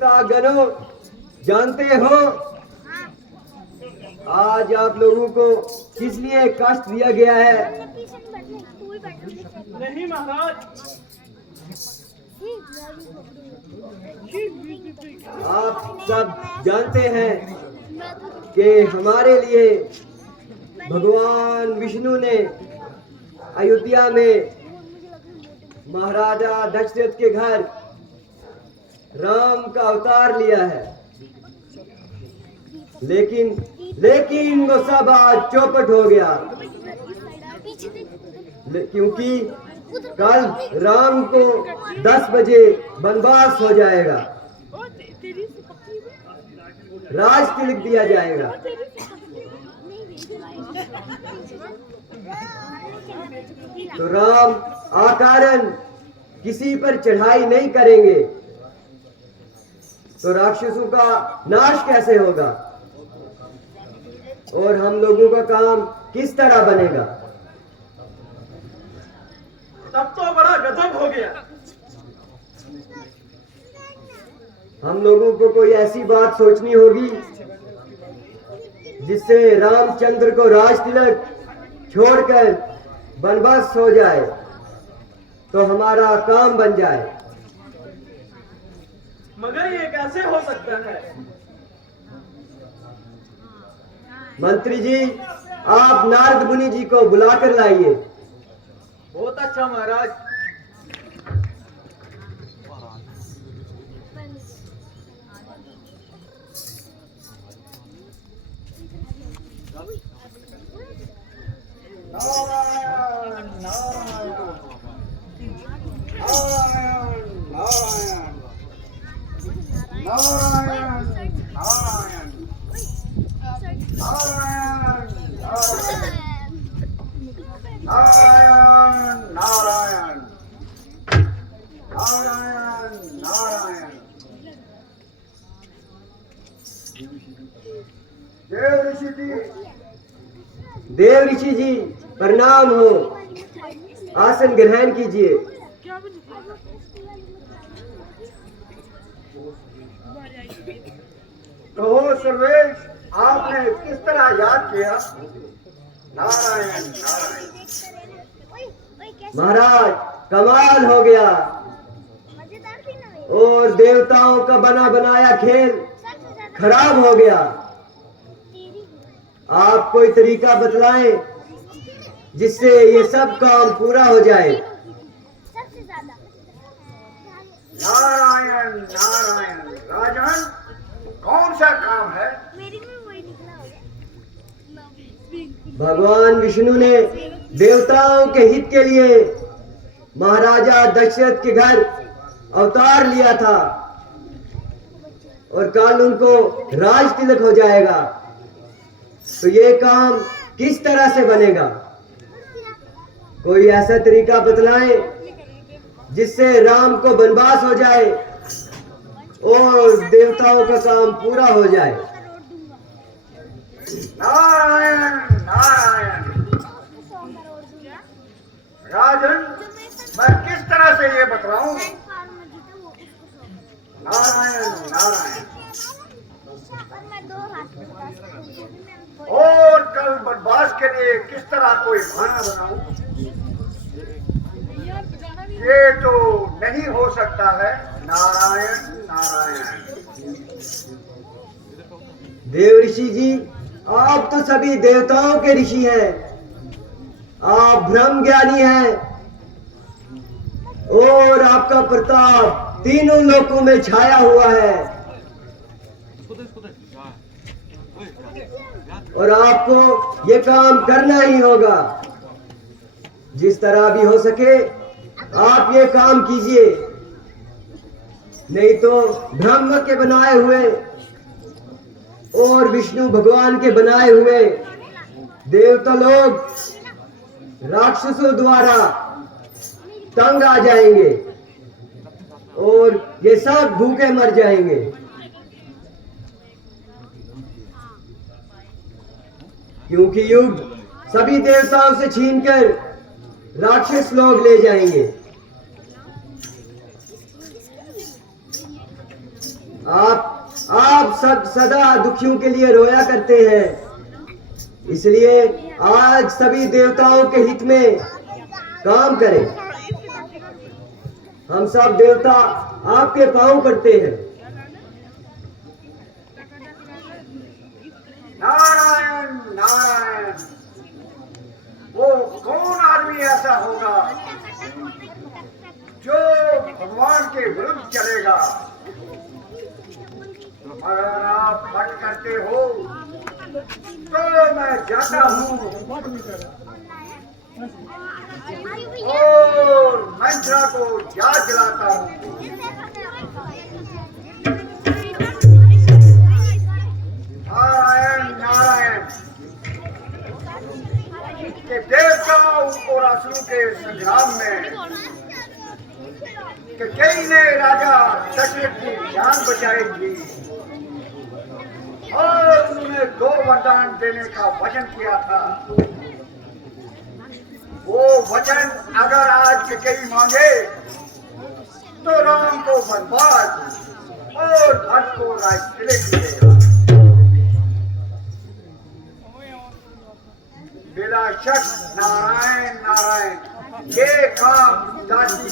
गणों, जानते हो आज आप लोगों को किस लिए कष्ट दिया गया है? नहीं महाराज। आप सब जानते हैं कि हमारे लिए भगवान विष्णु ने अयोध्या में महाराजा दशरथ के घर राम का अवतार लिया है, लेकिन वो सब आज चौपट हो गया, क्योंकि कल राम को 10 बजे वनवास हो जाएगा, राज तिलक दिया जाएगा। तो राम अकारण किसी पर चढ़ाई नहीं करेंगे तो राक्षसों का नाश कैसे होगा और हम लोगों का काम किस तरह बनेगा? तब तो बड़ा गजब हो गया। हम लोगों को कोई ऐसी बात सोचनी होगी जिससे रामचंद्र को राज तिलक छोड़कर वनवास हो जाए तो हमारा काम बन जाए। मगर ये कैसे हो सकता है? मंत्री जी, आप नारद मुनि जी को बुलाकर लाइए। बहुत अच्छा महाराज। देव ऋषि जी प्रणाम हो, आसन ग्रहण कीजिए। कहो सर्वेश, आपने किस तरह याद किया? नारायण नारायण। महाराज कमाल हो गया और देवताओं का बना बनाया खेल खराब हो गया। आप कोई तरीका बतलाएं जिससे ये सब काम पूरा हो जाए। नारायण नारायण। राजन, कौन सा काम है? भगवान विष्णु ने देवताओं के हित के लिए महाराजा दशरथ के घर अवतार लिया था और कल उनको राज तिलक हो जाएगा, तो ये काम किस तरह से बनेगा? कोई ऐसा तरीका बतलाएं जिससे राम को वनवास हो जाए और देवताओं का काम पूरा हो जाए। नारायण नारायण। राजन, मैं किस तरह से ये बतलाऊं? नारायण नारायण। और कल वनवास के लिए किस तरह कोई बहाना बनाऊं? ये तो नहीं हो सकता है। नारायण नारायण। देव ऋषि जी, आप तो सभी देवताओं के ऋषि हैं, आप ब्रह्म ज्ञानी हैं और आपका प्रताप तीनों लोकों में छाया हुआ है और आपको ये काम करना ही होगा। जिस तरह भी हो सके आप ये काम कीजिए, नहीं तो ब्रह्म के बनाए हुए और विष्णु भगवान के बनाए हुए देवता लोग राक्षसों द्वारा तंग आ जाएंगे और ये सब भूखे मर जाएंगे। क्योंकि युग सभी देवताओं से छीनकर राक्षस लोग ले जाएंगे। आप सब सदा दुखियों के लिए रोया करते हैं। इसलिए आज सभी देवताओं के हित में काम करें। हम सब देवता आपके पांव पड़ते हैं। नारायण नारायण। वो कौन आदमी ऐसा होगा जो भगवान के विरुद्ध चलेगा? अगर आप हट करते हो तो मैं जाता हूँ और मंत्रा को याद दिलाता हूँ। नारायण नारायण। के देवताओं और असुरों के संग्राम में कई ने राजा दशरथ की जान बचाई थी और उन्होंने 2 वरदान देने का वचन किया था। वो वचन अगर आज कई मांगे तो राम को बर्बाद और भरत को राजकिले मिलेगा। बिला शक नारायण नारायण ये काम दासी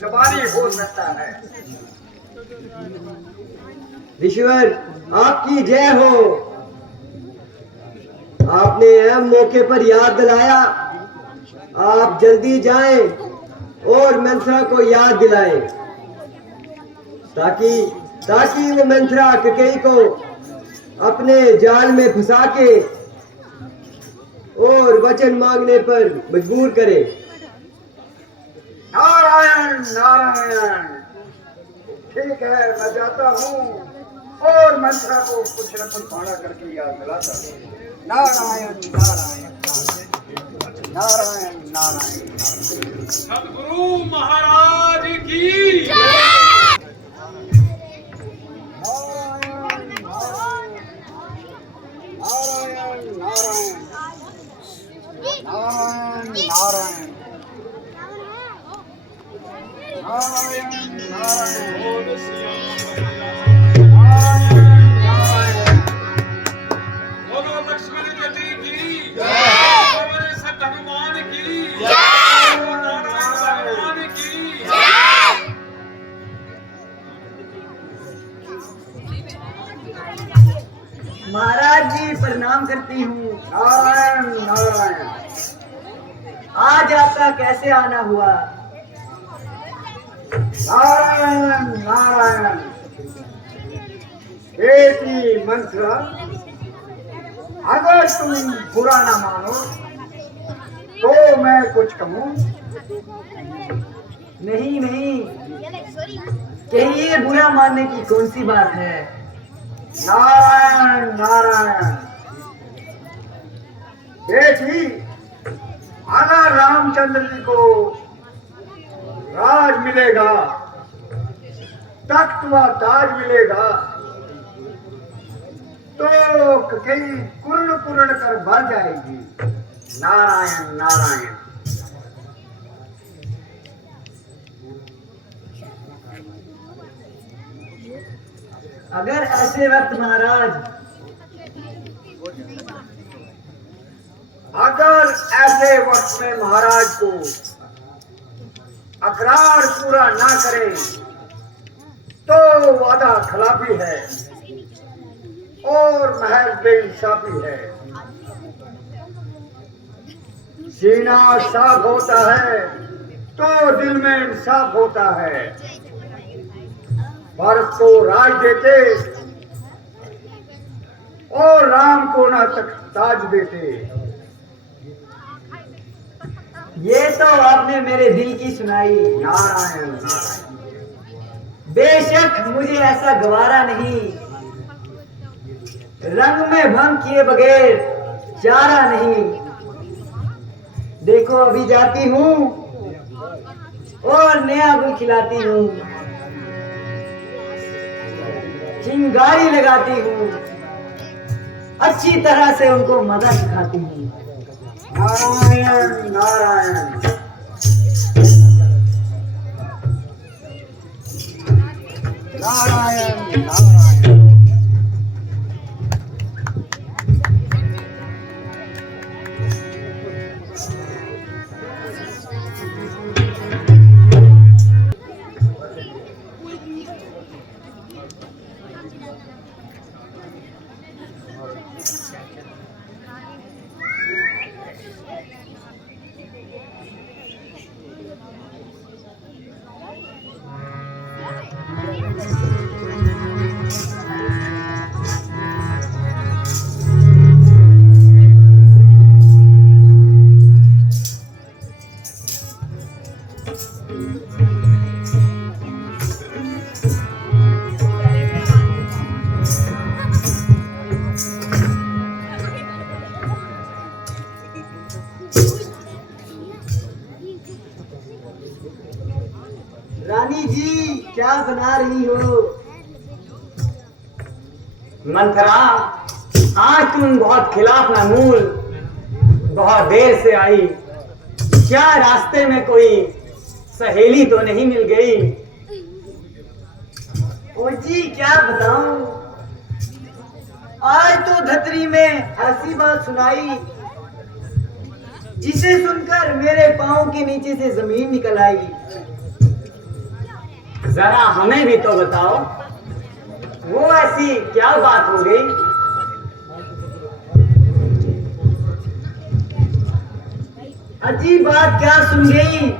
जबानी हो सकता है। ईश्वर आपकी जय हो। आपने अहम मौके पर याद दिलाया। आप जल्दी जाएं और मंथरा को याद दिलाएं ताकि वो मंथरा कैकेयी को अपने जाल में फंसा के और वचन मांगने पर मजबूर करे। नारायण नारायण। ठीक है, मैं जाता हूँ और मंत्रा को कुछ न कुछ भाड़ा करके याद दिलाता हूँ। नारायण नारायण नारायण नारायण। सद्गुरु महाराज की नारायण नारायण नारायण नारायण बोलो लक्ष्मण जी की जय, सत हनुमान की जय, नारायण भगवान की जय। महाराज जी प्रणाम करती हूँ। नारायण नारायण। आज आपका कैसे आना हुआ? नारायण नारायण। बेटी मंत्रा, अगर तुम बुरा ना मानो तो मैं कुछ कहूँ? नहीं नहीं, कहिए, बुरा मानने की कौन सी बात है? नारायण नारायण। बेटी, अगर रामचंद्र जी को राज मिलेगा, तख्त व ताज मिलेगा, तो कैकेयी कुर्ण कुर्ण कर भर जाएगी। नारायण नारायण। अगर ऐसे वक्त महाराज, अगर ऐसे वक्त में महाराज को अकरार पूरा ना करें तो वादा खिलाफी है और महज बेइंसाफी है। सीना साफ होता है तो दिल में इंसाफ होता है। भरत को राज देते और राम को ना तक ताज देते। ये तो आपने मेरे दिल की सुनाई। नारायण नारायण। बेशक मुझे ऐसा गवारा नहीं, रंग में भंग किए बगैर चारा नहीं। देखो अभी जाती हूँ और नया गुल खिलाती हूँ, चिंगारी लगाती हूँ, अच्छी तरह से उनको मजा सिखाती हूँ। नारायण नारायण। नारायण नारायण। रानी जी क्या बना रही हो? मंथरा, आज तुम बहुत खिलाफ मामूल बहुत देर से आई। क्या रास्ते में कोई सहेली तो नहीं मिल गई? ओ जी क्या बताऊं, आज तो धतरी में ऐसी बात सुनाई जिसे सुनकर मेरे पांव के नीचे से जमीन निकल आई। जरा हमें भी तो बताओ, वो ऐसी क्या बात हो गई? अजीब बात क्या सुन गई,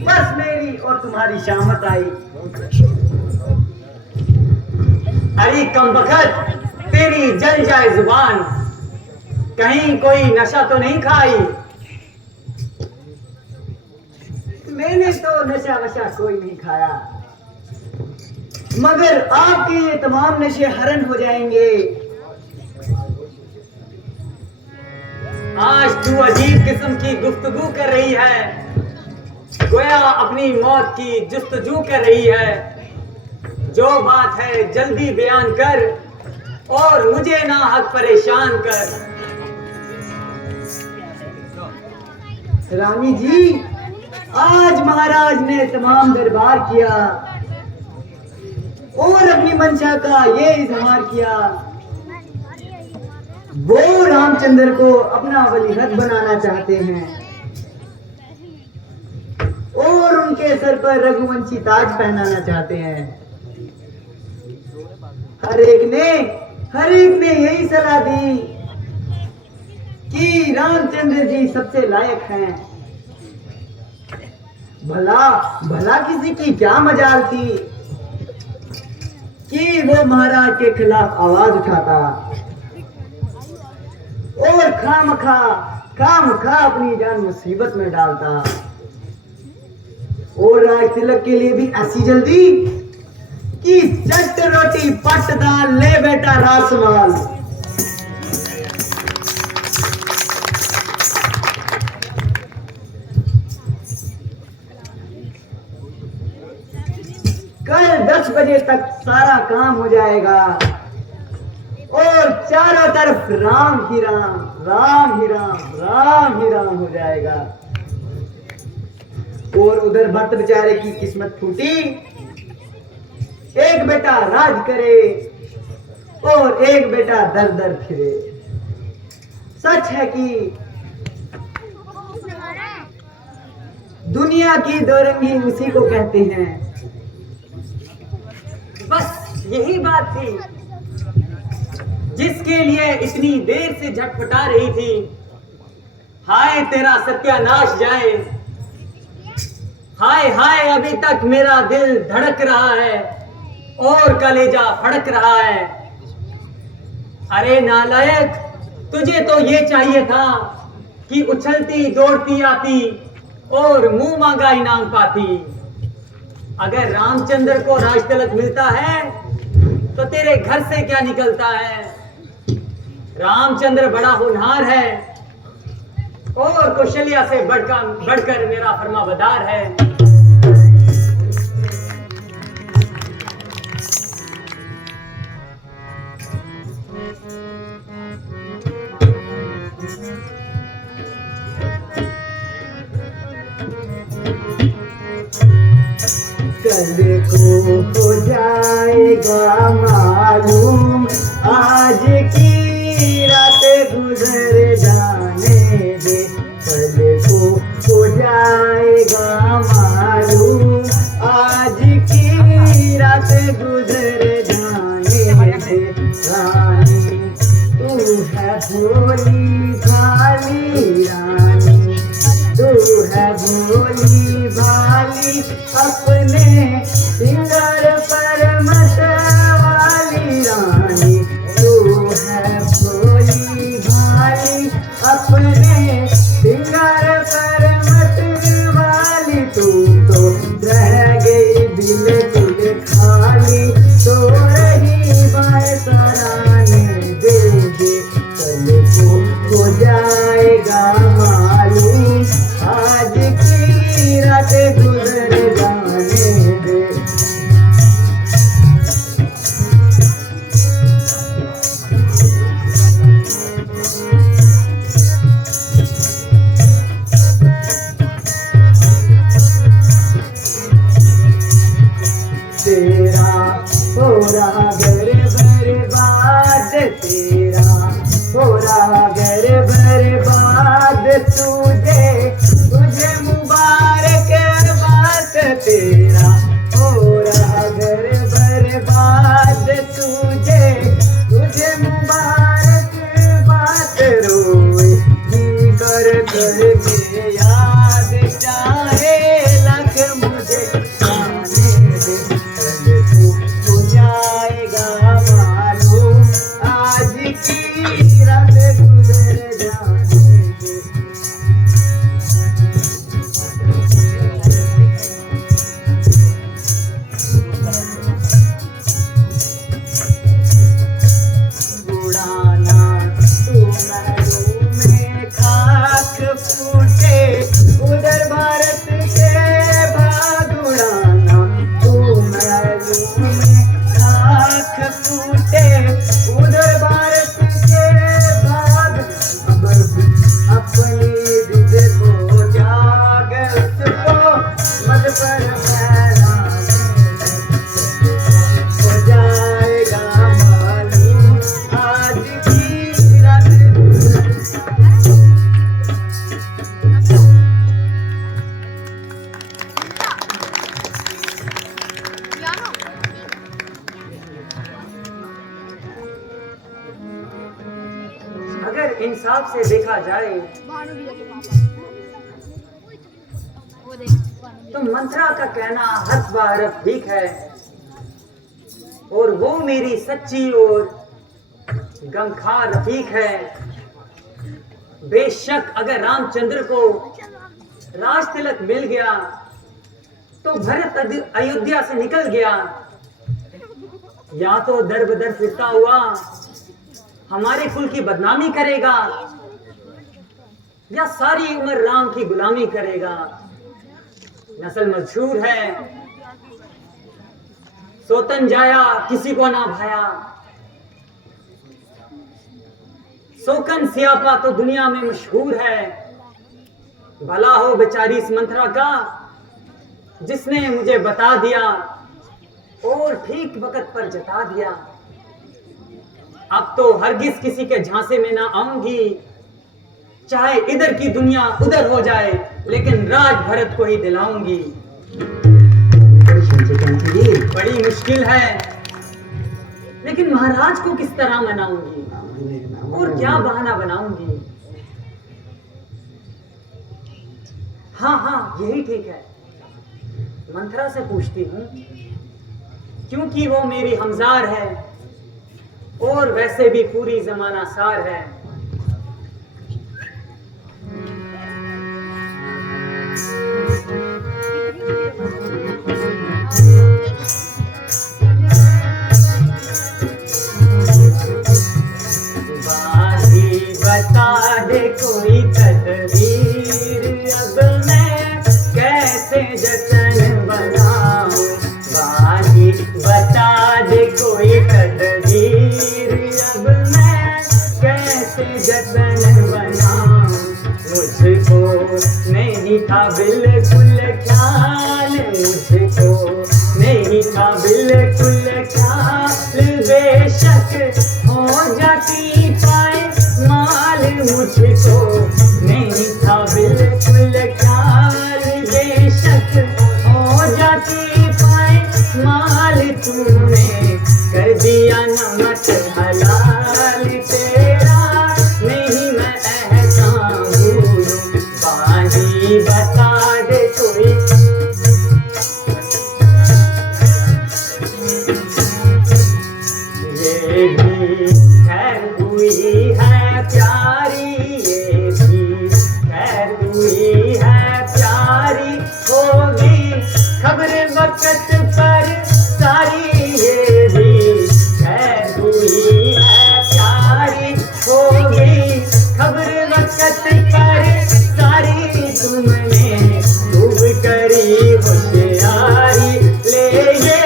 बस मेरी और तुम्हारी शामत आई। अरे कमबख्त, तेरी जल जाए जुबान, कहीं कोई नशा तो नहीं खाई? मैंने तो नशा वशा कोई नहीं खाया, मगर आपके ये तमाम नशे हरण हो जाएंगे। आज तू अजीब किस्म की गुफ्तगू कर रही है, गोया अपनी मौत की जुस्तजू कर रही है। जो बात है जल्दी बयान कर और मुझे ना हक परेशान कर। रानी जी, आज महाराज ने तमाम दरबार किया और अपनी मंशा का ये इजहार किया। वो रामचंद्र को अपना वलीहद बनाना चाहते हैं और उनके सर पर रघुवंशी ताज पहनाना चाहते हैं। हर एक ने यही सलाह दी कि रामचंद्र जी सबसे लायक हैं। भला किसी की क्या मजाल थी कि वो महाराज के खिलाफ आवाज उठाता और खामखा अपनी जान मुसीबत में डालता। और राज तिलक के लिए भी ऐसी जल्दी कि चट रोटी पट दाल ले बेटा रासमाल। कल 10 बजे तक सारा काम हो जाएगा और चारों तरफ राम ही राम हो जाएगा। और उधर भक्त बेचारे की किस्मत फूटी, एक बेटा राज करे और एक बेटा दर दर फिरे। सच है कि दुनिया की दौरंगी उसी को कहते हैं। बस यही बात थी जिसके लिए इतनी देर से झटपटा रही थी। हाय तेरा सत्यानाश जाए, हाय हाय अभी तक मेरा दिल धड़क रहा है और कलेजा फड़क रहा है। अरे नालायक, तुझे तो ये चाहिए था कि उछलती दौड़ती आती और मुंह मांगा इनाम पाती। अगर रामचंद्र को राज तिलक मिलता है तो तेरे घर से क्या निकलता है? रामचंद्र बड़ा होनहार है और कौशल्या से बढ़कर मेरा फरमाबरदार है। कल को हो जा जाएगा मालूम, आज की रात गुजर जाने दे, कल को हो जाएगा मालूम, आज की रात गुजर जाने दे। रानी तू है भोली भाली रानी, तू है भोली भाली, अपने सिंगार पर मत वाली रानी, तू है भोली भाली, अपने सिंगार पर मत वाली, तू तो रह गई बिल्कुल खाली, तो रही बाएं सराने दे दे, कल को हो जाएगा मालूम, आज की रात गुजर जाने दे। तेरा हो रहा घर बर्बाद, तेरा हो रहा घर बर्बाद, तुझे मुबारक बात, तेरा हो रहा घर बर्बाद, तुझे मुबारक बात, रोए जी कर के याद, चाहे लख मुझे जाने दे, कल को हो जाएगा मालूम, आज की रात गुजर जाने दे। उड़ाना तू महलों में खाक फूटे, उधर भारत के भाग उड़ाना, तू महलों में खाक फूटे, उधर भारत के भाग, अपनी दिल को जाग, उसको मत पर फैलाने दे, हो जाएगा मालूम, आज की रात अगर इंसाफ से देखा जाए तो मंत्रा का कहना हर्फ बहरफ ठीक है, और वो मेरी सच्ची और गमखार रफीक है। बेशक अगर रामचंद्र को राज तिलक मिल गया तो भरत अयोध्या से निकल गया, या तो दर बदर फिरता हुआ हमारे कुल की बदनामी करेगा, या सारी उम्र राम की गुलामी करेगा। नस्ल मशहूर है, सोतन जाया किसी को ना भाया, सोकन सियापा तो दुनिया में मशहूर है। भला हो बेचारी इस मंत्रा का जिसने मुझे बता दिया और ठीक वक्त पर जता दिया। अब तो हरगिज किसी के झांसे में ना आऊंगी, चाहे इधर की दुनिया उधर हो जाए, लेकिन राज भरत को ही दिलाऊंगी। बड़ी मुश्किल है, लेकिन महाराज को किस तरह मनाऊंगी और क्या बहाना बनाऊंगी? हाँ हाँ यही ठीक है, मंत्रा से पूछती हूँ, क्योंकि वो मेरी हमजार है और वैसे भी पूरी जमाना सार है। बता दे कोई तदबीर, अब मैं कैसे जतन बनाऊं? बाजी बता दे कोई तदबीर, अब मैं कैसे जतन बनाऊं? मुझको नहीं था बिल्कुल ख्याल, मुझको नहीं था बिल्कुल ख्याल, बेशक हो जाती पाए माल मुझको नहीं था बिल्कुल ख्याल बेशक हो जाती पाए माल तूने कर दिया नमक हलाल तेरा नहीं मैं एहसान भूलूं बाजी बता दे कोई ये भी खैर हुई है प्यारी ये भी खैर हुई है प्यारी होगी खबर वक्त पर सारी ये भी खैर हुई है प्यारी होगी खबर वक्त पर सारी तुमने खूब करी होशियारी ले ये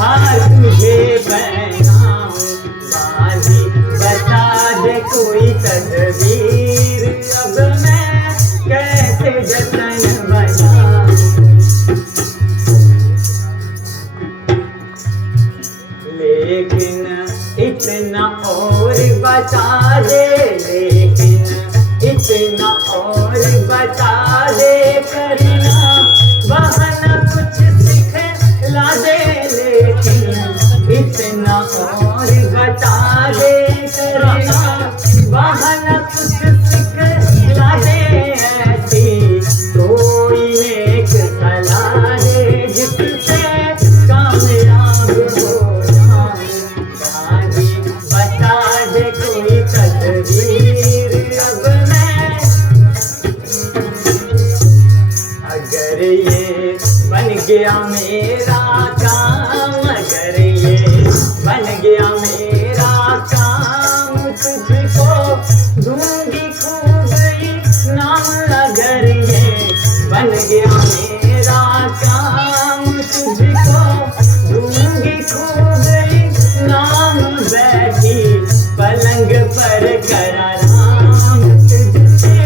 हार तुझे पहनाऊं बाजी बता दे कोई तदबीर अब मैं कैसे जतन बनाऊं लेकिन इतना और बता दे लेकिन इतना और बता दे करना बहाना कुछ सिखला दे लेकिन इतना और बता दे करना बहाना कुछ सिखला दे ऐसी कोई नेक सलाह दे जिससे कामयाब हो जाऊं बाजी बता दे कोई तदबीर अब मैं अगर ये बन गया मेरा काम अगर ये बन गया मेरा काम तुझको दूंगी खूब नाम अगर ये बन गया मेरा काम तुझको दूंगी खूब नाम बैठी पलंग पर कराराम तुझसे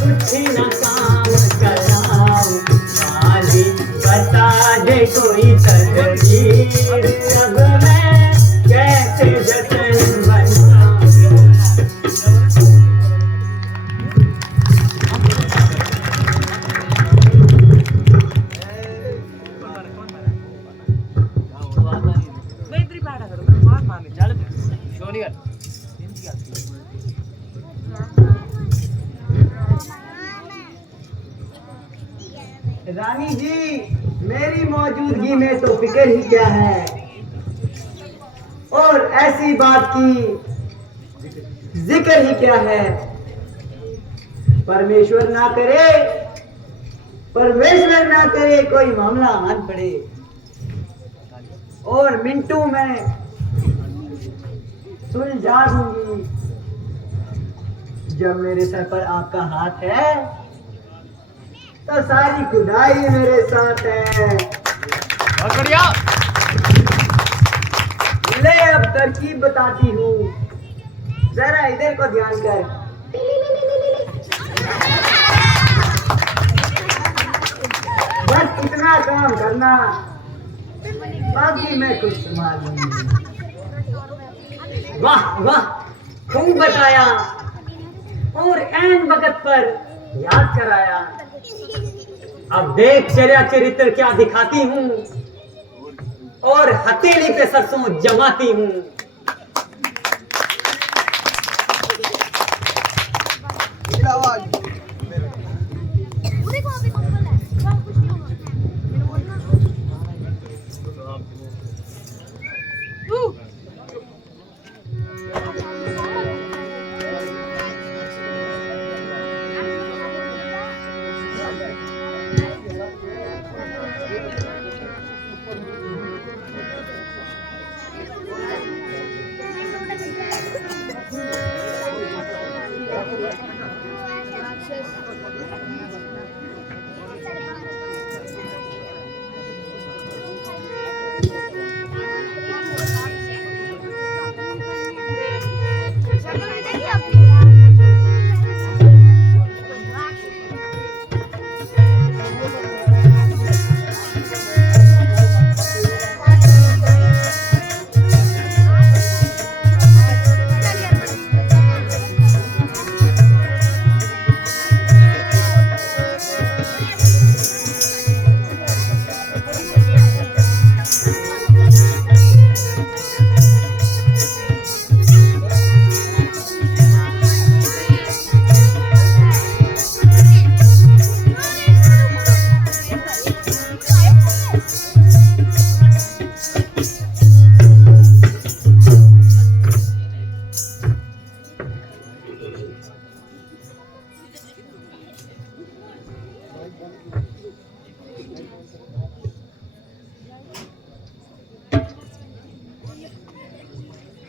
कुछ न काम कराऊं बाजी बता दे कोई तदबीर अब मैं कैसे जतन बनाऊं रानी जी मेरी मौजूदगी में तो फिक्र ही क्या है और ऐसी बात की जिक्र ही क्या है परमेश्वर ना करे कोई मामला आन पड़े और मिनटों में सुलझा दूंगी जब मेरे सर पर आपका हाथ है तो सारी खुदाई मेरे साथ है बहुत बढ़िया ले अब तरकीब बताती हूँ जरा इधर को ध्यान कर बस इतना काम करना बाकी मैं कुछ संभाल लूंगी वाह वाह खूब बताया और ऐन वक्त पर याद कराया अब देख चर्या चरित्र क्या दिखाती हूँ और हथेली पे सरसों जमाती हूँ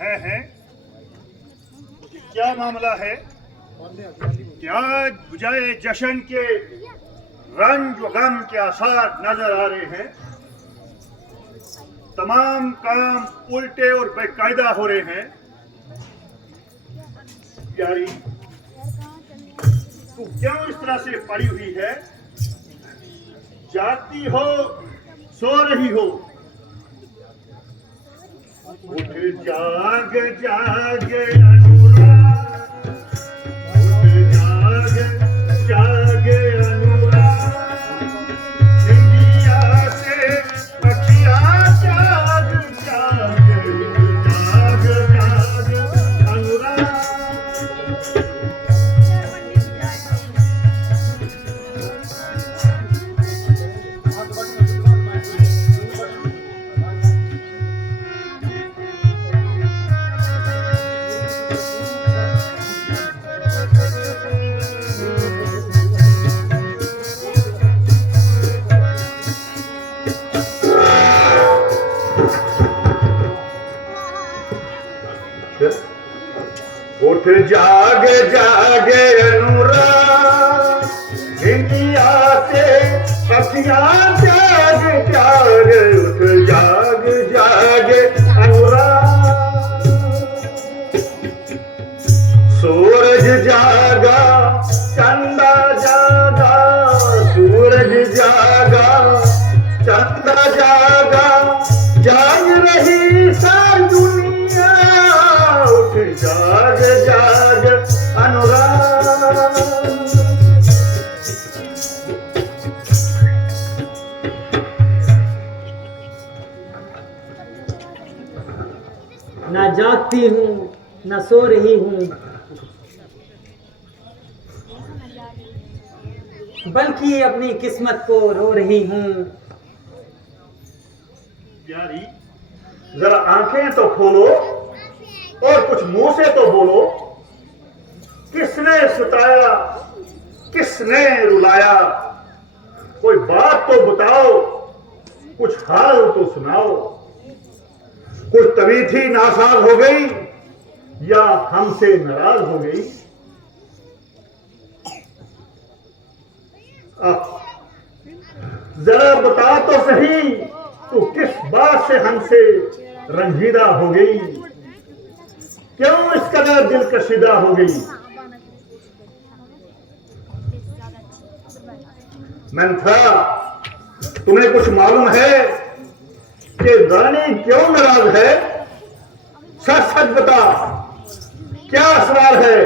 हैं क्या मामला है? क्या बुझाए जश्न के रंज व गम के आसार नजर आ रहे हैं? तमाम काम उल्टे और बेकायदा हो रहे हैं। प्यारी, तू क्यों इस तरह से पड़ी हुई है? जागती हो, सो रही हो? उठ जाग जाग अनुराग, उठ जाग जाग अनुराग, इंडिया से अखियाँ जाग जाग, जाग जाग अनुराग। उठ जाग जाग अनुराग, इंडिया से अखियाँ जाग जाग, उठ जाग जाग अनुराग। सूरज जागा, चंदा जागा, सूरज जागा, चंदा जागा, जाग रही सारी दुनिया। उठ जाग जाग अनुराग। ना जागती हूँ, ना सो रही हूँ, बल्कि अपनी किस्मत को रो रही हूँ। प्यारी, जरा आंखें तो खोलो और कुछ मुंह से तो बोलो। किसने सुताया, किसने रुलाया? कोई बात तो बताओ, कुछ हाल तो सुनाओ। कुछ तबीयत नासाज हो गई या हमसे नाराज हो गई? जरा बता तो सही, तू किस बात से हमसे रंजीदा हो गई? क्यों इस कदर दिल कशीदा हो गई? मंथरा, तुम्हें कुछ मालूम है कि रानी क्यों नाराज है? सच सच बता, क्या असरार है?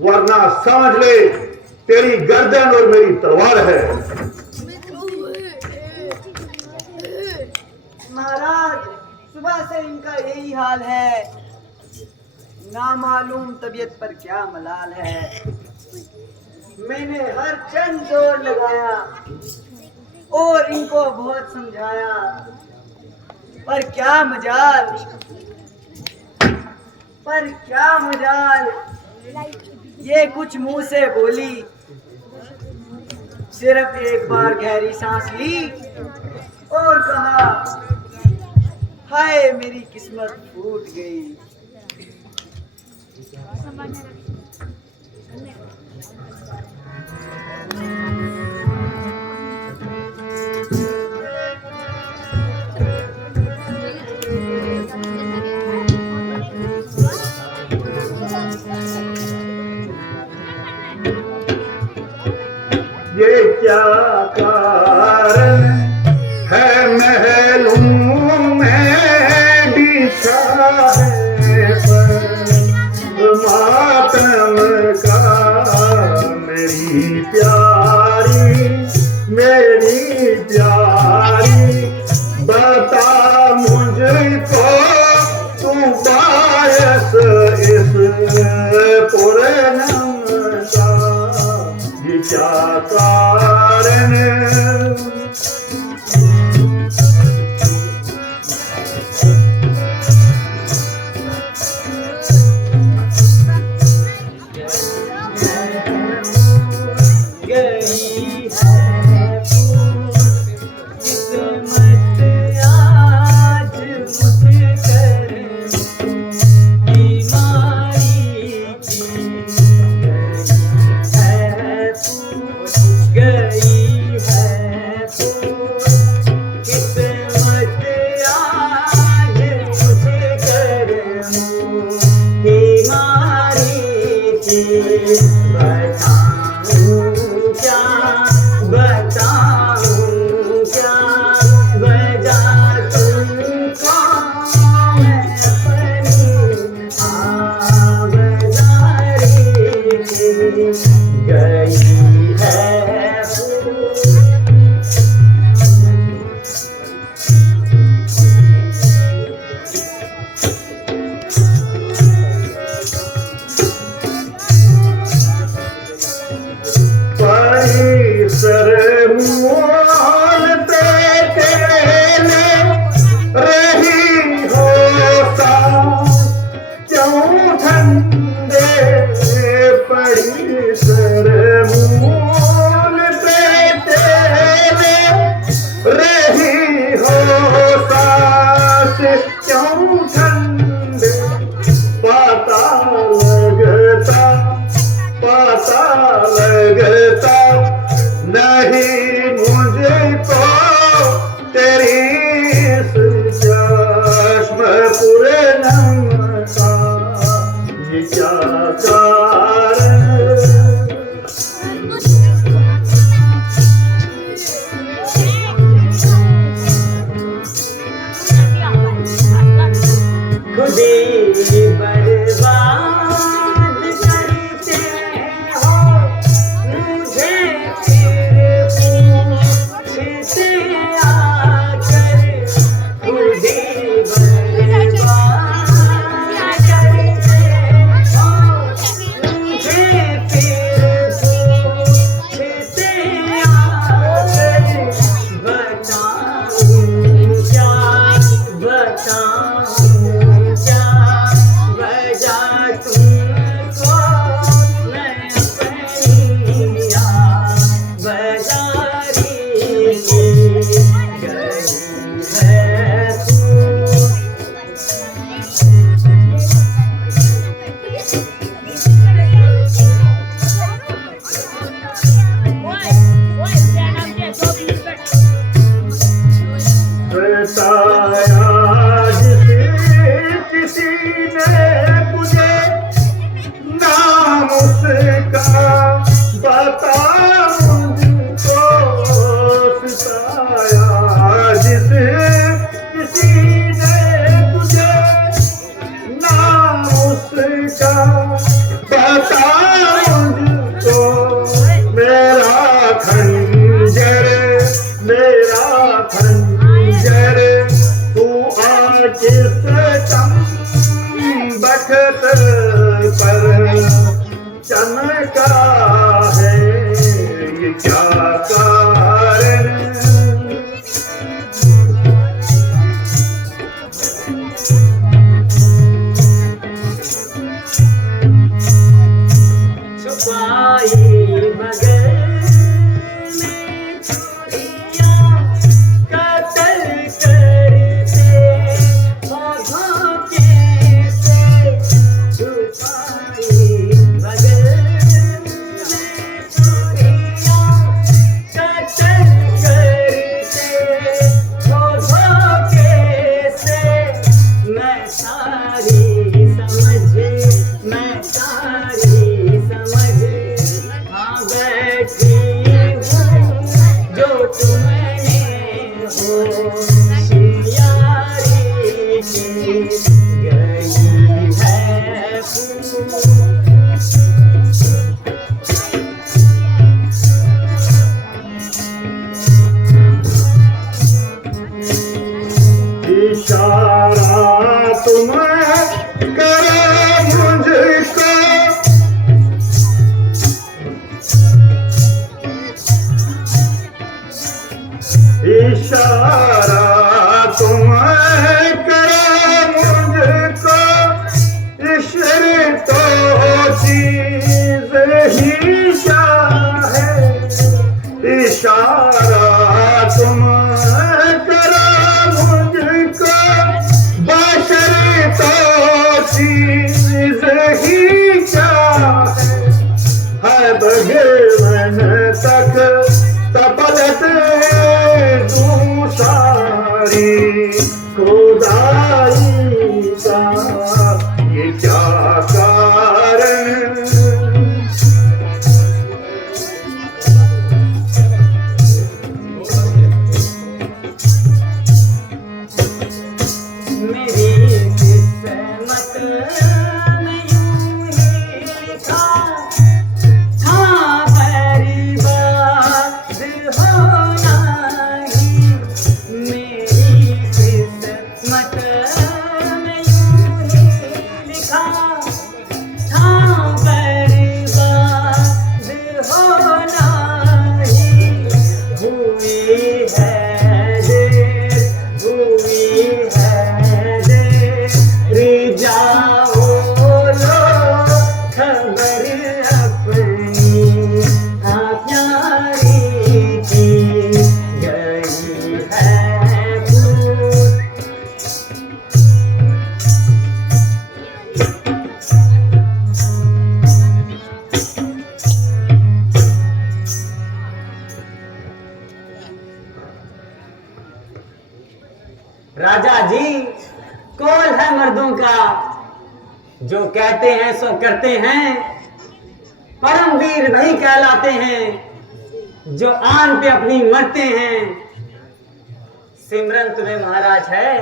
वरना समझ ले, तेरी गर्दन और मेरी तलवार है। महाराज, सुबह से इनका यही हाल है। ना मालूम तबीयत पर क्या मलाल है। मैंने हर चंद जोर लगाया और इनको बहुत समझाया, पर क्या मजाल, पर क्या मजाल। ये कुछ मुंह से बोली, सिर्फ एक बार गहरी सांस ली और कहा, हाय मेरी किस्मत फूट गई। ये क्या कारण है महलों में बिछा है मातम का? मेरी प्यारी, मेरी प्यारी, बता मुझको तू बायस इस पूरनम का। ये क्या कारण गई है किस्मत आज मुझ कर ठंडे परिसर मूल पे तेरे रही हो सांस क्यों ठंडे पता लगता नहीं मुझको तेरी इस चश्म पूरे नमका ये क्या कारण खुदी बर्बाद करते हो मुझे फिर पूछते आकर खुदी बर्बाद करते हो मुझे फिर पूछते आकर बताऊं क्या वजह तुमको मैं अपनी बाजारी गई है तू बताया जिसे किसी ने मुझे नाम उसका बता मुझको सताया जिसे किसी ने मुझे नाम उसका बता मुझको मेरा खंजर तू किस कम बखत पर चमका है ये क्या कारण छुपाई बगल में चूड़ियां कतल करते हो धोखे से छुपाई बगल में चूड़ियां कतल करते हो धोखे से मैं सारी समझ हाँ बैठी हूँ जो तुमने होशियारी की गई है इशारा तुम करो मुझको इशारा तुम करो मुझको इश्क़ तो चीज़ ही क्या है इशारा तुम करो मुझको बशर तो चीज़ ही क्या है भगवन तक तपलत तू सारी खुदाई का ये क्या कारण मेरी किस्मत में यूं ही था है मर्दों का, जो कहते हैं सो करते हैं, परमवीर वही कहलाते हैं जो आन पे अपनी मरते हैं। सिमरन तुम्हें महाराज है,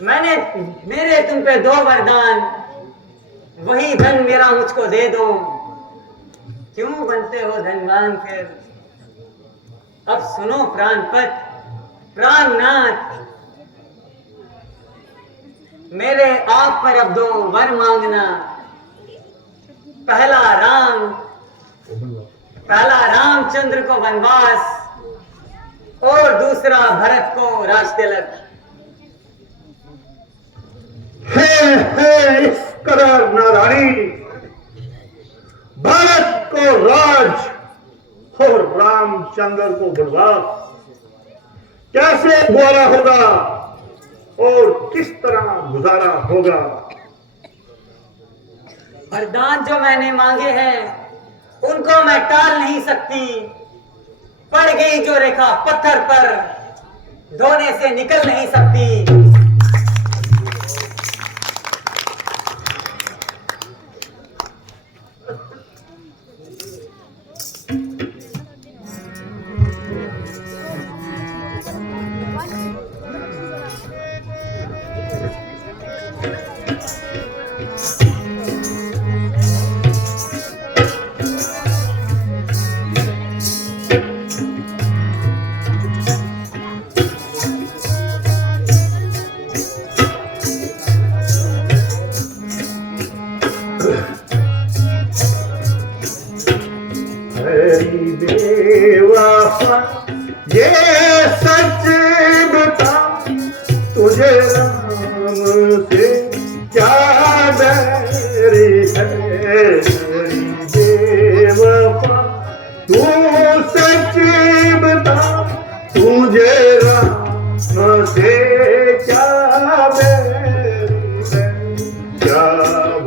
मेरे तुम पे दो वरदान, वही धन मेरा मुझको दे दो। क्यों बनते हो धनवान फिर? अब सुनो प्राणपत प्राणनाथ, मेरे आप पर अब दो वर मांगना। पहला रामचंद्र को वनवास और दूसरा भरत को राज तिलक। हे इस कदर नारायणी, भारत को राज और रामचंद्र को वनवास कैसे गुजारा होगा और किस तरह गुजारा होगा? वरदान जो मैंने मांगे हैं उनको मैं टाल नहीं सकती। पड़ गई जो रेखा पत्थर पर, धोने से निकल नहीं सकती। बेवफा ये सच बता, तुझे राम से क्या बैरी है? बेवफा तू सच बता, तुझे राम से क्या बैरी है? क्या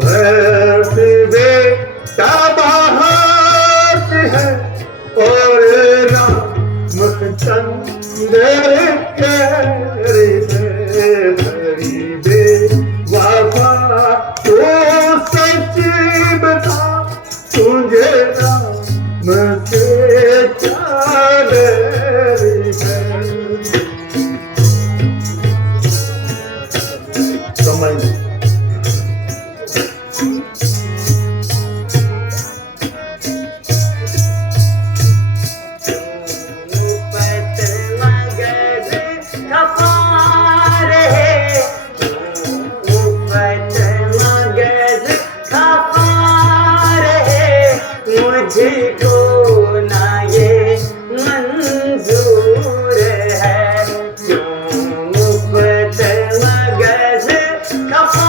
भरत बेटा बाहर है और रामचंद्र कहरे हरि बेवफा तो सच बता, तुझे राम से क्या डर है? समझ मुझको ना ये मंजूर है, क्यों मुफ्त मगज खपा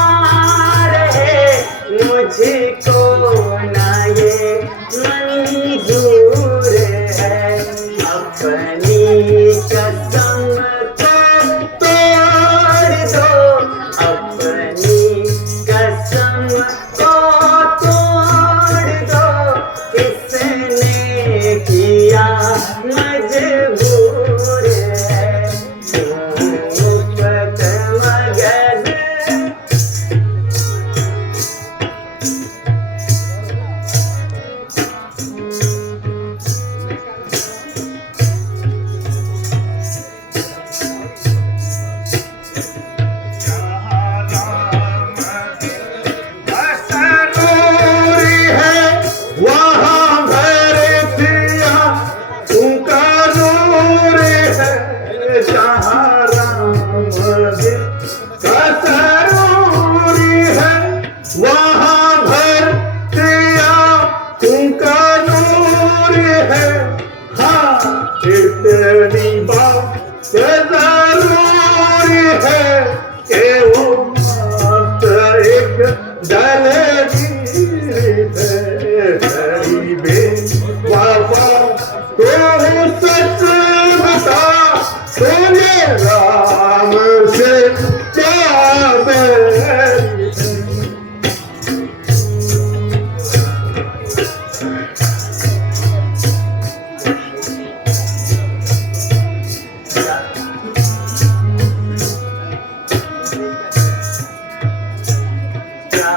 क्या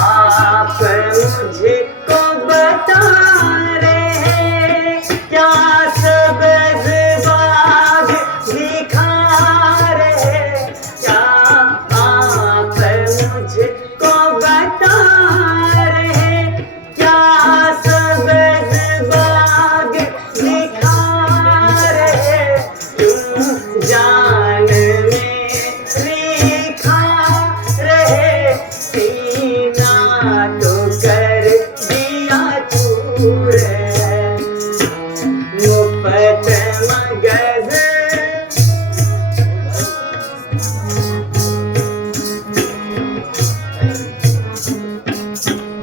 आप मुझको बता रहे हैं, क्या सब्ज़ बाग दिखा रहे हैं, क्या आप मुझको बता रहे हैं, क्या सब्ज़ बाग दिखा रहे हैं, तुम जान मेरी खा रहे, सीना तो कर दिया चूर, मुफ्त मगज़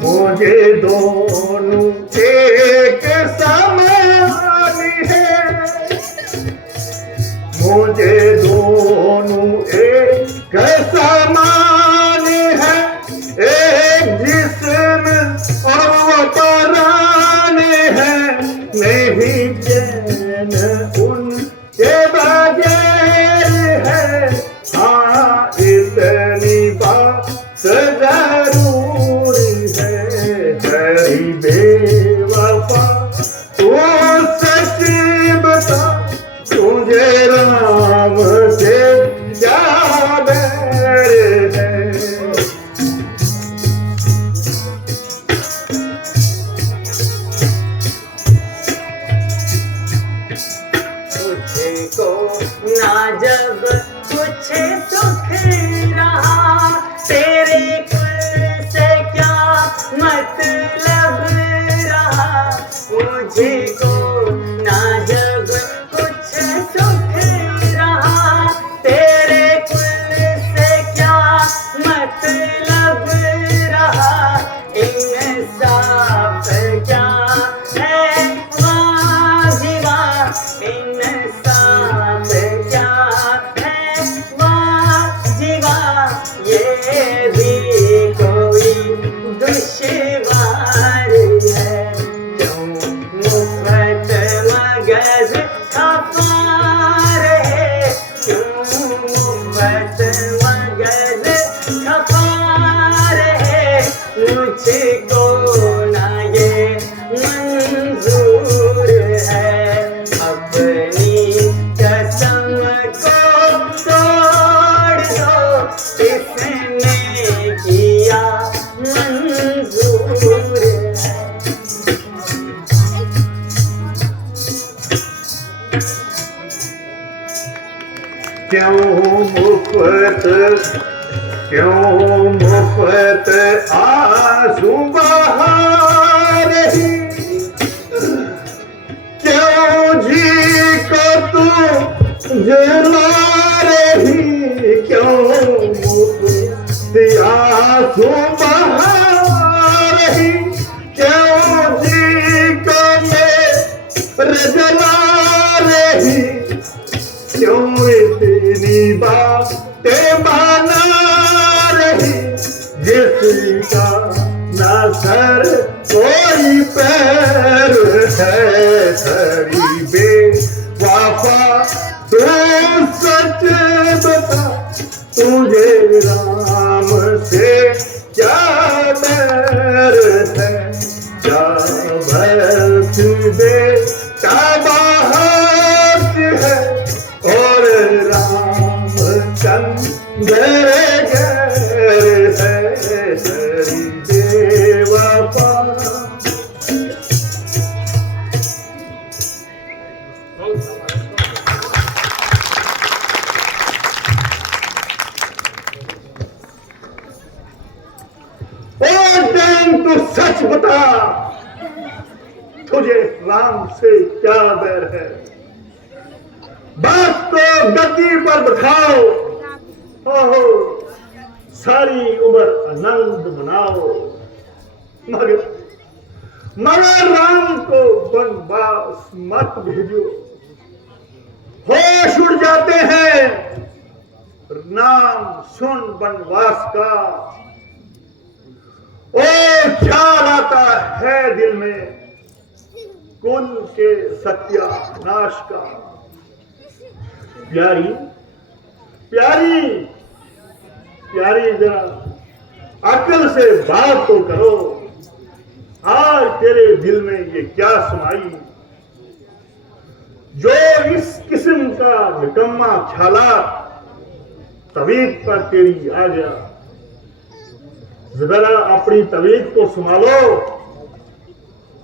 मुझे दोनों एक समान है, मुझे दोनों एक समान है, एक जिस्म और वो परान है, नहीं चैन उनके बगैर है, हाँ इतनी बात जरूर है, तेरी बेवफा तू सच बता, तुझे राम से क्या बैर है। मुझको ना जब कुछ सुख रहा, तेरे कुल से क्या मतलब रहा, मुझको ना जब कुछ सुख रहा, तेरे कुल से क्या मतलब रहा, इंसाफ क्या है वाजिबा, इंसाफ क्या है वाजिबा, ये भी कोई दुश्वार है, क्यों मुफ्त मगज़ खपा रहे, क्यों मुफ्त मगज़ खपा रहे, मुझको ना ये मंजूर है, अपनी कसम को तोड़ दो, इसने किया मंजूर है। क्यों मुफ्त आंसू बहा रही, क्यों जी को तू जला रही, क्यों मुफ्त आंसू बहा रही, क्यों जी को ये जला रही, क्यों इतनी बातें बना रही, जिसका ना सर कोई पैर है, तेरी बेवफा तू सच बता, तुझे राम से क्या बैर है, क्या भर तुझे क्या बात है, और रामचंद्र गैर है, तेरी बेवफा। तू सच बता, तुझे राम से क्या बैर है, बात को गद्दी पर बिठाओ, ओहो सारी उम्र आनंद मनाओ, मगर राम को वनवास मत भेजो, होश उड़ जाते हैं नाम सुन वनवास का, ओ ख्याल आता है दिल में कुल के सत्यानाश का। प्यारी प्यारी प्यारी जरा अकल से बात तो करो। आज तेरे दिल में ये क्या समाई जो इस किस्म का निकम्मा ख्यालात तवीज पर तेरी आ गया। जरा अपनी तवीज को संभालो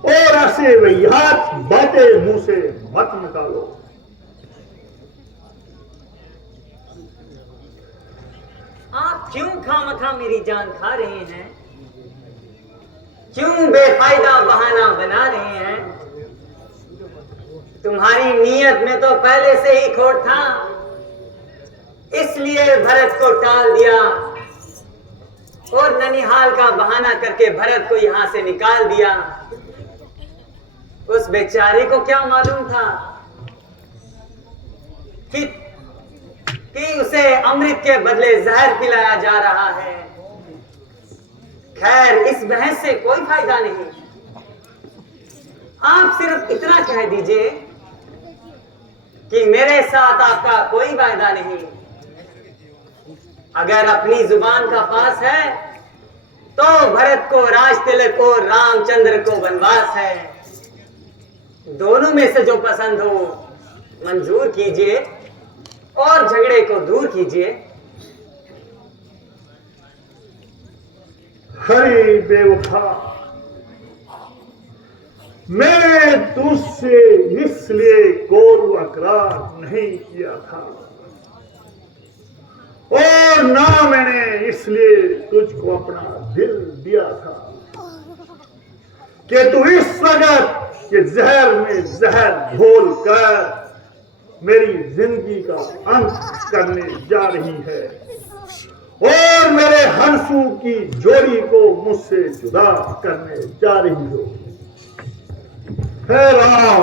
और ऐसे वहियात बातें मुंह से मत निकालो। आप क्यों खामखा मेरी जान खा रहे हैं? क्यों बेफायदा बहाना बना रहे हैं? तुम्हारी नीयत में तो पहले से ही खोट था, इसलिए भरत को टाल दिया और ननिहाल का बहाना करके भरत को यहां से निकाल दिया। उस बेचारे को क्या मालूम था कि उसे अमृत के बदले जहर पिलाया जा रहा है। खैर, इस बहस से कोई फायदा नहीं। आप सिर्फ इतना कह दीजिए कि मेरे साथ आपका कोई वायदा नहीं। अगर अपनी जुबान का पास है तो भरत को राज तिलक और रामचंद्र को वनवास है। दोनों में से जो पसंद हो मंजूर कीजिए और झगड़े को दूर कीजिए। हरी बेवफा, मैंने तुझसे इसलिए कौल अकरार नहीं किया था और ना मैंने इसलिए तुझको अपना दिल दिया था कि तू इस वक्त के जहर में जहर घोल कर मेरी जिंदगी का अंत करने जा रही है और मेरे हंसू की जोड़ी को मुझसे जुदा करने जा रही हो। हे राम,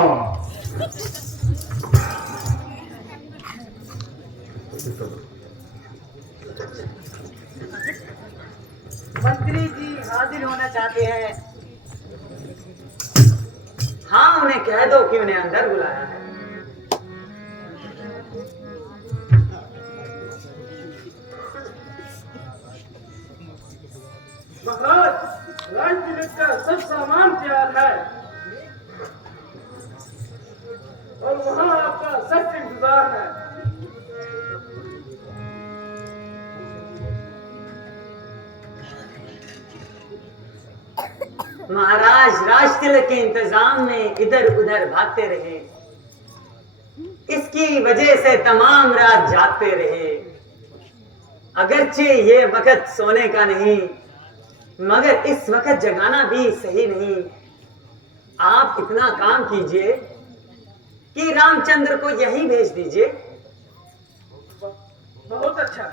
मंत्री जी हाजिर होना चाहते हैं। हाँ, उन्हें कह दो कि उन्हें अंदर बुलाया है। महाराज, राज तिलक का सब सामान तैयार है और वहां आपका सख्त इंतजार है। महाराज राज तिलक के इंतजाम में इधर उधर भागते रहे। इसकी वजह से तमाम रात जागते रहे। अगरचे ये वक्त सोने का नहीं, मगर इस वक्त जगाना भी सही नहीं। आप इतना काम कीजिए कि रामचंद्र को यहीं भेज दीजिए। बहुत अच्छा।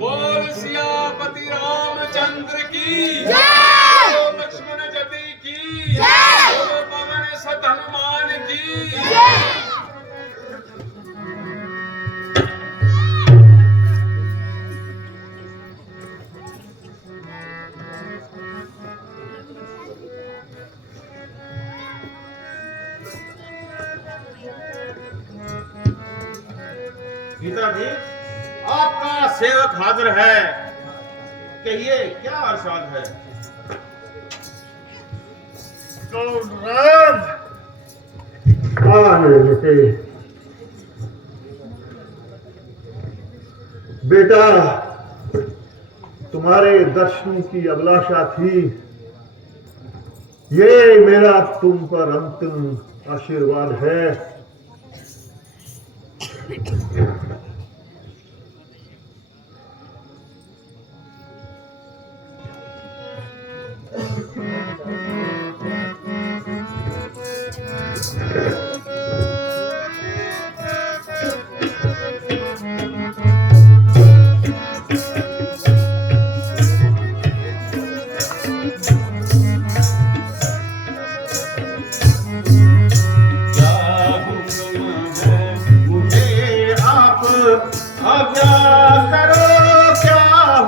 बोल सियापति रामचंद्र की जय, बोल लक्ष्मण जति की जय, बोल पवन सत हनुमान की जय। पिताजी, आपका सेवक हाजिर है कि ये क्या अरसाद है? राम, मेरे बेटे, बेटा, तुम्हारे दर्शन की अभिलाषा थी। ये मेरा तुम पर अंतिम आशीर्वाद है।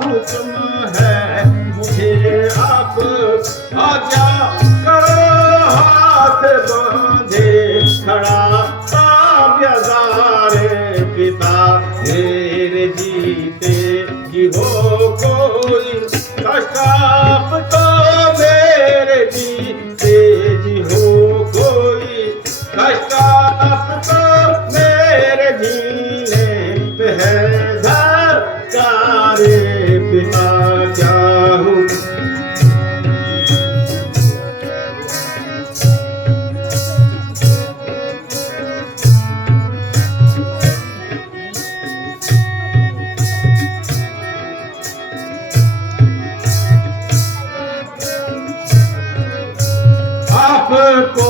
हुक्म है मुझे, आप आज्ञा कोई कष्ट आपको मेरे जीते जी हो कोई कष्ट आपको मेरे जीने पे है धक्कारे पिता क्या हूँ आपको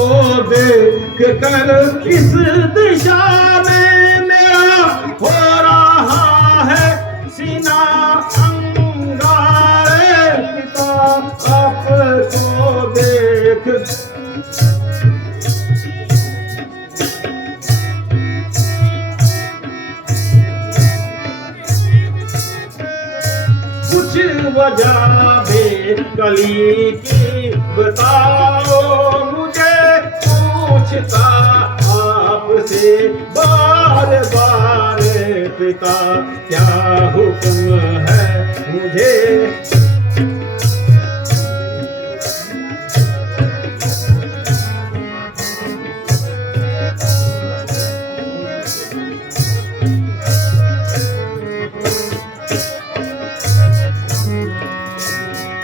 देख कर इस दिशा में मेरा हो रहा है सीना अंगारे पिता आपको देख कुछ वजह भी कली की बताओ मुझे पूछता आपसे बार बार पिता क्या हुक्म है मुझे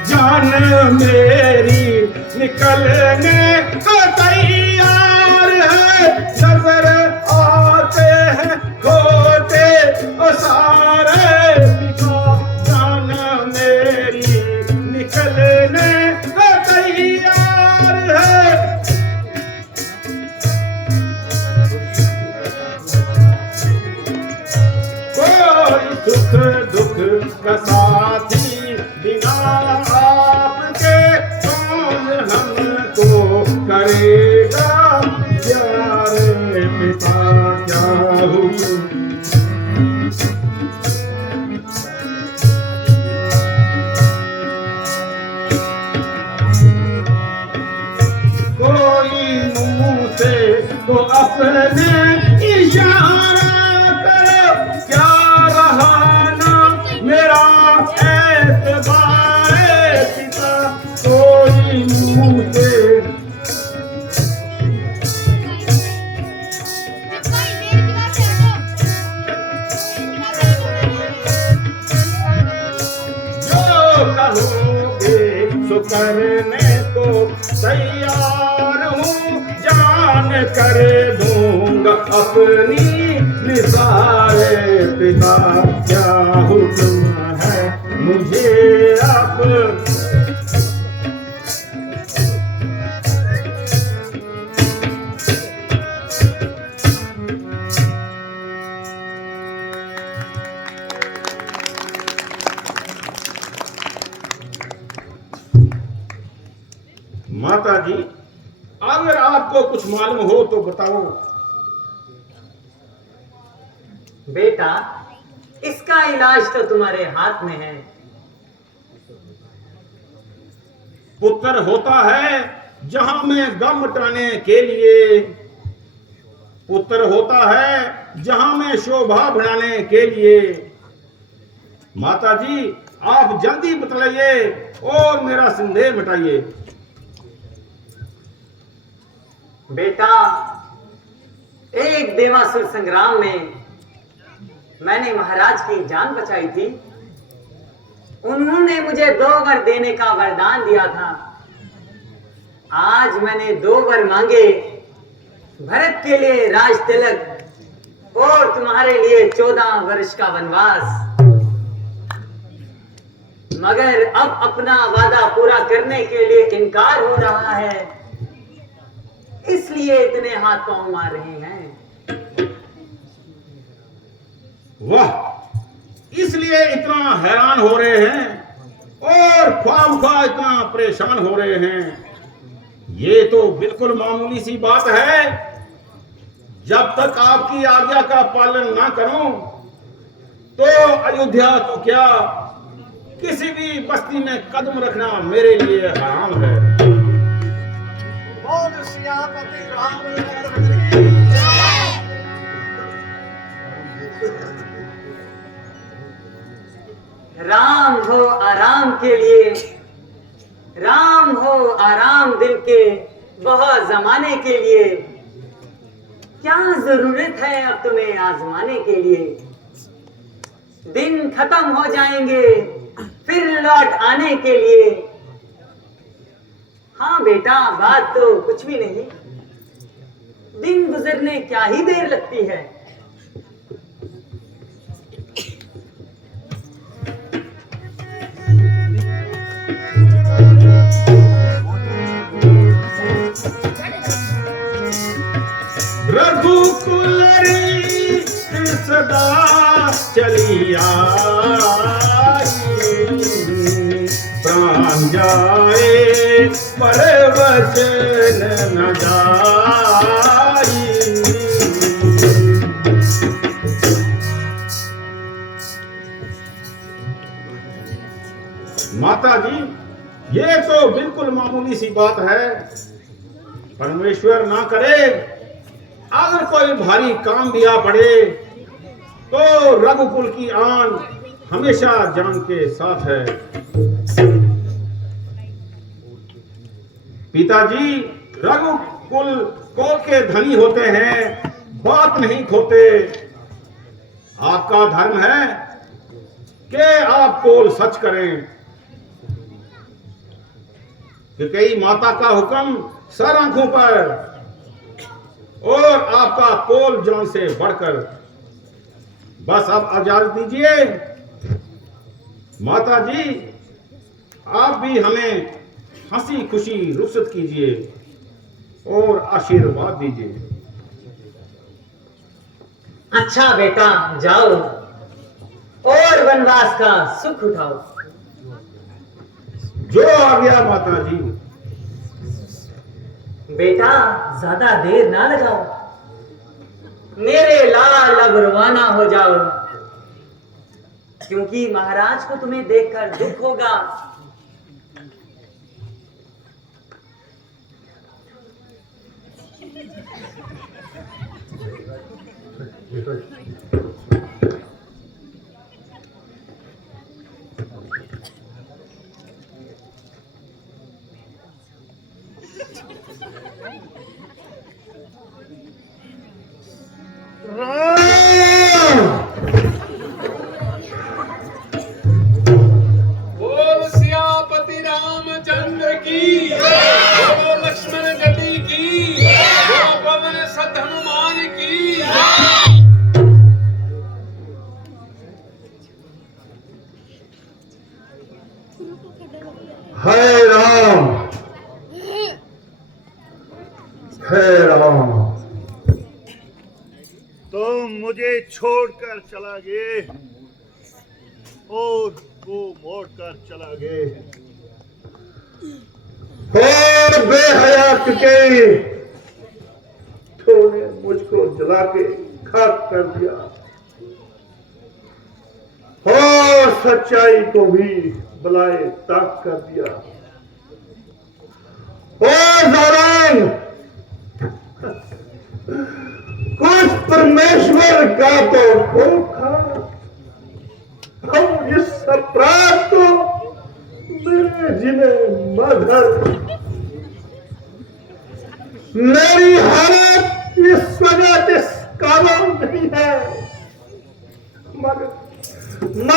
जान मेरी निकलने को तैयार है नजर आते हैं खोटे सारे पिता जान मेरी निकलने को तैयार है कोई सुख दुख का साथी बिना आपके कौन हमको करेगा प्यारे पिता क्या हुक्म कोई मुंह से तो अपने इशारा करो क्या रहा ना मेरा एतबार पिता कोई मुंह से जो कहोगे सो करने को तैयार हूँ जान कर दूंगा अपनी निसारे पिता क्या हुक्म है मुझे आप माता जी अगर आपको कुछ मालूम हो तो बताओ बेटा इसका इलाज तो तुम्हारे हाथ में है। पुत्र होता है जहां में गम मिटाने के लिए पुत्र होता है जहां में शोभा बढ़ाने के लिए माता जी आप जल्दी बतलाइए और मेरा संदेह मिटाइए। बेटा एक देवासुर संग्राम में मैंने महाराज की जान बचाई थी। उन्होंने मुझे 2 वर देने का वरदान दिया था। आज मैंने 2 वर मांगे, भरत के लिए राज तिलक और तुम्हारे लिए 14 वर्ष का वनवास। मगर अब अपना वादा पूरा करने के लिए इनकार हो रहा है, इसलिए इतने हाथ पांव मार रहे हैं। वाह इसलिए इतना हैरान हो रहे हैं और ख्वाम इतना परेशान हो रहे हैं। ये तो बिल्कुल मामूली सी बात है। जब तक आपकी आज्ञा का पालन ना करूं तो अयोध्या तो क्या किसी भी बस्ती में कदम रखना मेरे लिए हराम है। बोल सियापति रामचंद्र की जय। राम हो आराम के लिए, राम हो आराम दिल के बहुत जमाने के लिए, क्या जरूरत है अब तुम्हें आजमाने के लिए। दिन खत्म हो जाएंगे फिर लौट आने के लिए। हाँ बेटा, बात तो कुछ भी नहीं, दिन गुजरने क्या ही देर लगती है। रघुकुल रीत सदा चली आई, प्राण जाए पर वचन न जाई। माता जी, ये तो बिल्कुल मामूली सी बात है। परमेश्वर ना करे अगर कोई भारी काम भी आ पड़े तो रघुकुल की आन हमेशा जान के साथ है। पिताजी रघुकुल कुल के धनी होते हैं, बात नहीं खोते। आपका धर्म है कि आप कोल सच करें, कि कई माता का हुक्म सर आंखों पर और आपका कोल जान से बढ़कर। बस अब इजाजत दीजिए माता जी, आप भी हमें हंसी खुशी रुखसत कीजिए और आशीर्वाद दीजिए। अच्छा बेटा, जाओ और वनवास का सुख उठाओ। जो आ गया माता जी। बेटा, ज्यादा देर ना लगाओ, मेरे लाल अब रवाना हो जाओ, क्योंकि महाराज को तुम्हें देखकर दुख होगा। बोल सियापति रामचंद्र की, बोलो लक्ष्मण गति की, बोलो पवन सत हनुमान की। है राम, है राम, तुम मुझे छोड़कर चला गए और वो मोड़कर चला गए। और बेहयात के तूने मुझको जला के खाक कर दिया और सच्चाई को भी बलाए ताक कर दिया। ओ जालिम, कुछ परमेश्वर का तो धोखा, हम इस अपराध को मेरे जिन्हें मगर मेरी हालत इस वजह से काबू नहीं है, मगर न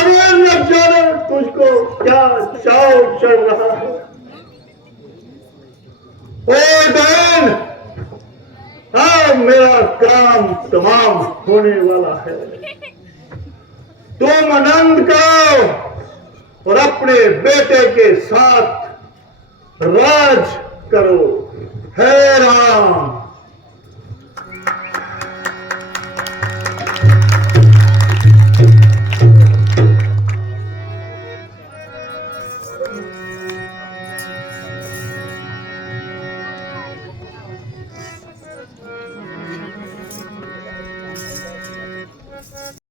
जाने तुझको क्या चाव चढ़ रहा है। ओ डैन, हाँ मेरा काम तमाम होने वाला है। तुम आनंद करो और अपने बेटे के साथ राज करो। हे राम।